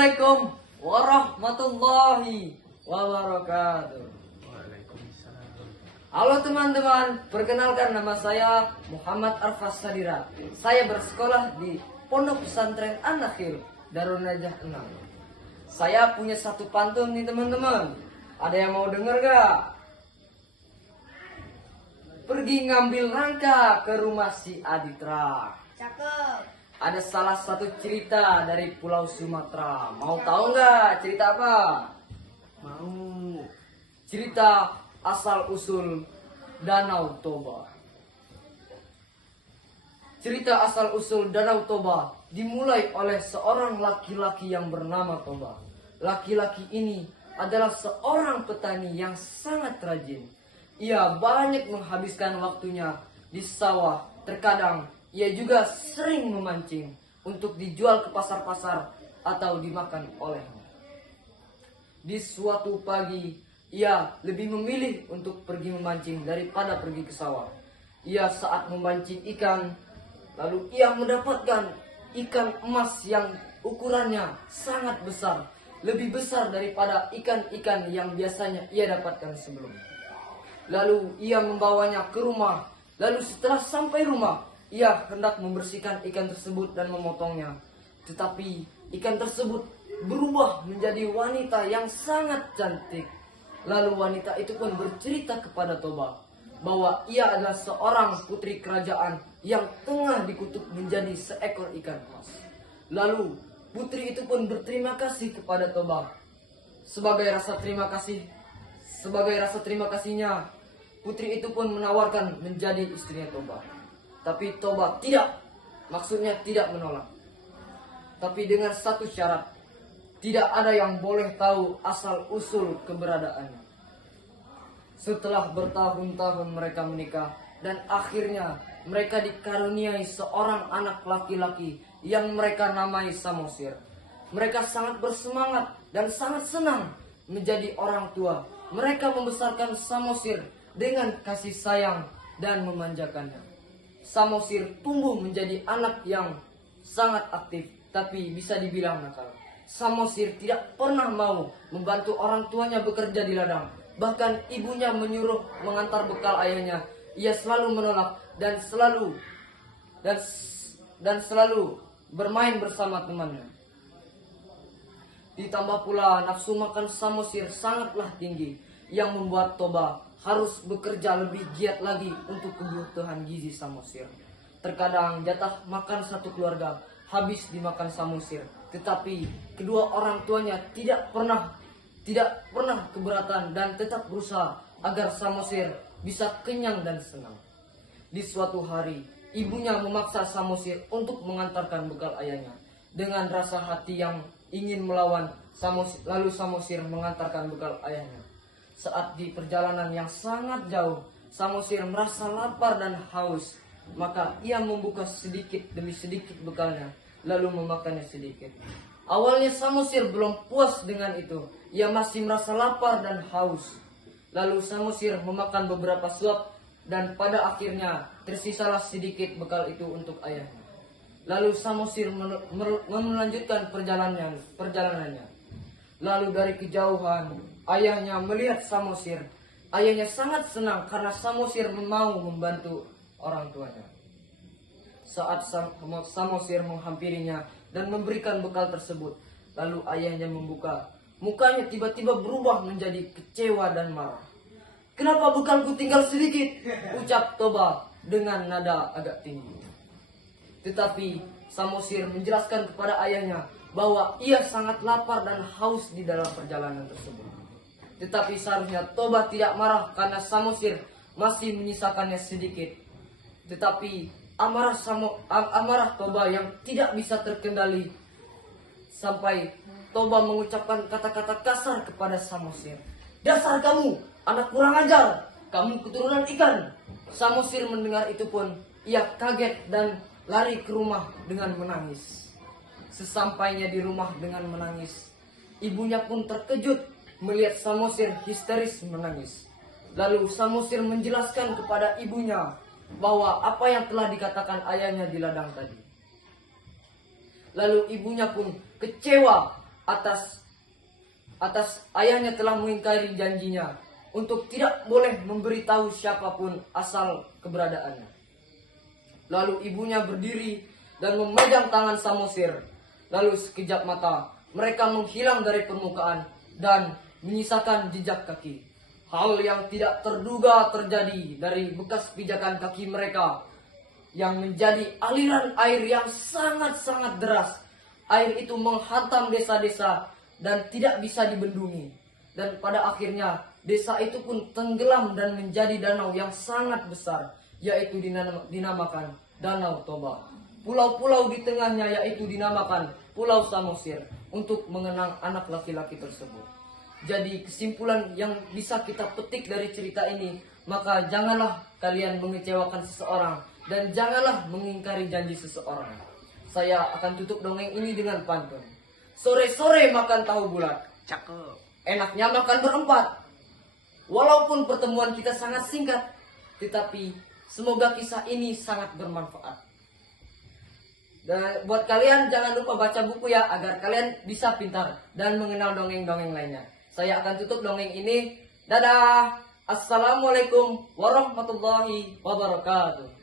Assalamualaikum warahmatullahi wabarakatuh. Waalaikumsalam. Halo teman-teman, perkenalkan nama saya Muhammad Arfas Sadira. Saya bersekolah di Pondok Pesantren An-Nakhil Darun Najah 6. Saya punya satu pantun nih teman-teman. Ada yang mau denger gak? Pergi ngambil rangka ke rumah si Aditra. Cakep. Ada salah satu cerita dari Pulau Sumatera. Mau tahu nggak cerita apa? Mau. Cerita asal usul Danau Toba. Cerita asal usul Danau Toba dimulai oleh seorang laki-laki yang bernama Toba. Laki-laki ini adalah seorang petani yang sangat rajin. Ia banyak menghabiskan waktunya di sawah. Terkadang ia juga sering memancing untuk dijual ke pasar-pasar atau dimakan olehnya. Di suatu pagi, ia lebih memilih untuk pergi memancing daripada pergi ke sawah. Ia saat memancing ikan, lalu ia mendapatkan ikan emas yang ukurannya sangat besar, lebih besar daripada ikan-ikan yang biasanya ia dapatkan sebelumnya. Lalu ia membawanya ke rumah. Lalu setelah sampai rumah, ia hendak membersihkan ikan tersebut dan memotongnya. Tetapi ikan tersebut berubah menjadi wanita yang sangat cantik. Lalu wanita itu pun bercerita kepada Toba bahwa ia adalah seorang putri kerajaan yang tengah dikutuk menjadi seekor ikan emas. Lalu putri itu pun berterima kasih kepada Toba. Sebagai rasa terima kasihnya, putri itu pun menawarkan menjadi istrinya Toba. Tapi Toba maksudnya tidak menolak. Tapi dengan satu syarat, tidak ada yang boleh tahu asal-usul keberadaannya. Setelah bertahun-tahun mereka menikah, dan akhirnya mereka dikaruniai seorang anak laki-laki yang mereka namai Samosir. Mereka sangat bersemangat dan sangat senang menjadi orang tua. Mereka membesarkan Samosir dengan kasih sayang dan memanjakannya. Samosir tumbuh menjadi anak yang sangat aktif, tapi bisa dibilang nakal. Samosir tidak pernah mau membantu orang tuanya bekerja di ladang. Bahkan ibunya menyuruh mengantar bekal ayahnya. Ia selalu menolak dan selalu bermain bersama temannya. Ditambah pula nafsu makan Samosir sangatlah tinggi, yang membuat Toba harus bekerja lebih giat lagi untuk kebutuhan gizi Samosir. Terkadang jatah makan satu keluarga habis dimakan Samosir, tetapi kedua orang tuanya tidak pernah keberatan dan tetap berusaha agar Samosir bisa kenyang dan senang. Di suatu hari, ibunya memaksa Samosir untuk mengantarkan bekal ayahnya. Dengan rasa hati yang ingin melawan, lalu Samosir mengantarkan bekal ayahnya. Saat di perjalanan yang sangat jauh, Samosir merasa lapar dan haus. Maka ia membuka sedikit demi sedikit bekalnya, lalu memakannya sedikit. Awalnya Samosir belum puas dengan itu. Ia masih merasa lapar dan haus. Lalu Samosir memakan beberapa suap, dan pada akhirnya tersisalah sedikit bekal itu untuk ayahnya. Lalu Samosir melanjutkan perjalanannya. Lalu dari kejauhan, ayahnya melihat Samosir. Ayahnya sangat senang karena Samosir mau membantu orang tuanya. Saat Samosir menghampirinya dan memberikan bekal tersebut, lalu ayahnya membuka. Mukanya tiba-tiba berubah menjadi kecewa dan marah. "Kenapa bekalku tinggal sedikit?" ucap Toba dengan nada agak tinggi. Tetapi Samosir menjelaskan kepada ayahnya bahwa ia sangat lapar dan haus di dalam perjalanan tersebut. Tetapi seharusnya Toba tidak marah karena Samosir masih menyisakannya sedikit. Tetapi amarah Toba yang tidak bisa terkendali sampai Toba mengucapkan kata-kata kasar kepada Samosir. "Dasar kamu, anak kurang ajar, kamu keturunan ikan." Samosir mendengar itu pun ia kaget dan lari ke rumah dengan menangis. Sesampainya di rumah dengan menangis, ibunya pun terkejut melihat Samosir histeris menangis. Lalu Samosir menjelaskan kepada ibunya bahwa apa yang telah dikatakan ayahnya di ladang tadi. Lalu ibunya pun kecewa atas ayahnya telah mengingkari janjinya untuk tidak boleh memberitahu siapapun asal keberadaannya. Lalu ibunya berdiri dan memegang tangan Samosir. Lalu sekejap mata mereka menghilang dari permukaan dan menyisakan jejak kaki. Hal yang tidak terduga terjadi dari bekas pijakan kaki mereka yang menjadi aliran air yang sangat-sangat deras. Air itu menghantam desa-desa dan tidak bisa dibendungi. Dan pada akhirnya desa itu pun tenggelam dan menjadi danau yang sangat besar, yaitu dinamakan Danau Toba. Pulau-pulau di tengahnya yaitu dinamakan Pulau Samosir untuk mengenang anak laki-laki tersebut. Jadi kesimpulan yang bisa kita petik dari cerita ini, maka janganlah kalian mengecewakan seseorang dan janganlah mengingkari janji seseorang. Saya akan tutup dongeng ini dengan pantun. Sore-sore makan tahu bulat, Cakep. enaknya makan berempat. Walaupun pertemuan kita sangat singkat, tetapi semoga kisah ini sangat bermanfaat. Dan buat kalian jangan lupa baca buku ya, agar kalian bisa pintar dan mengenal dongeng-dongeng lainnya. Saya akan tutup dongeng ini. Dadah. Assalamualaikum warahmatullahi wabarakatuh.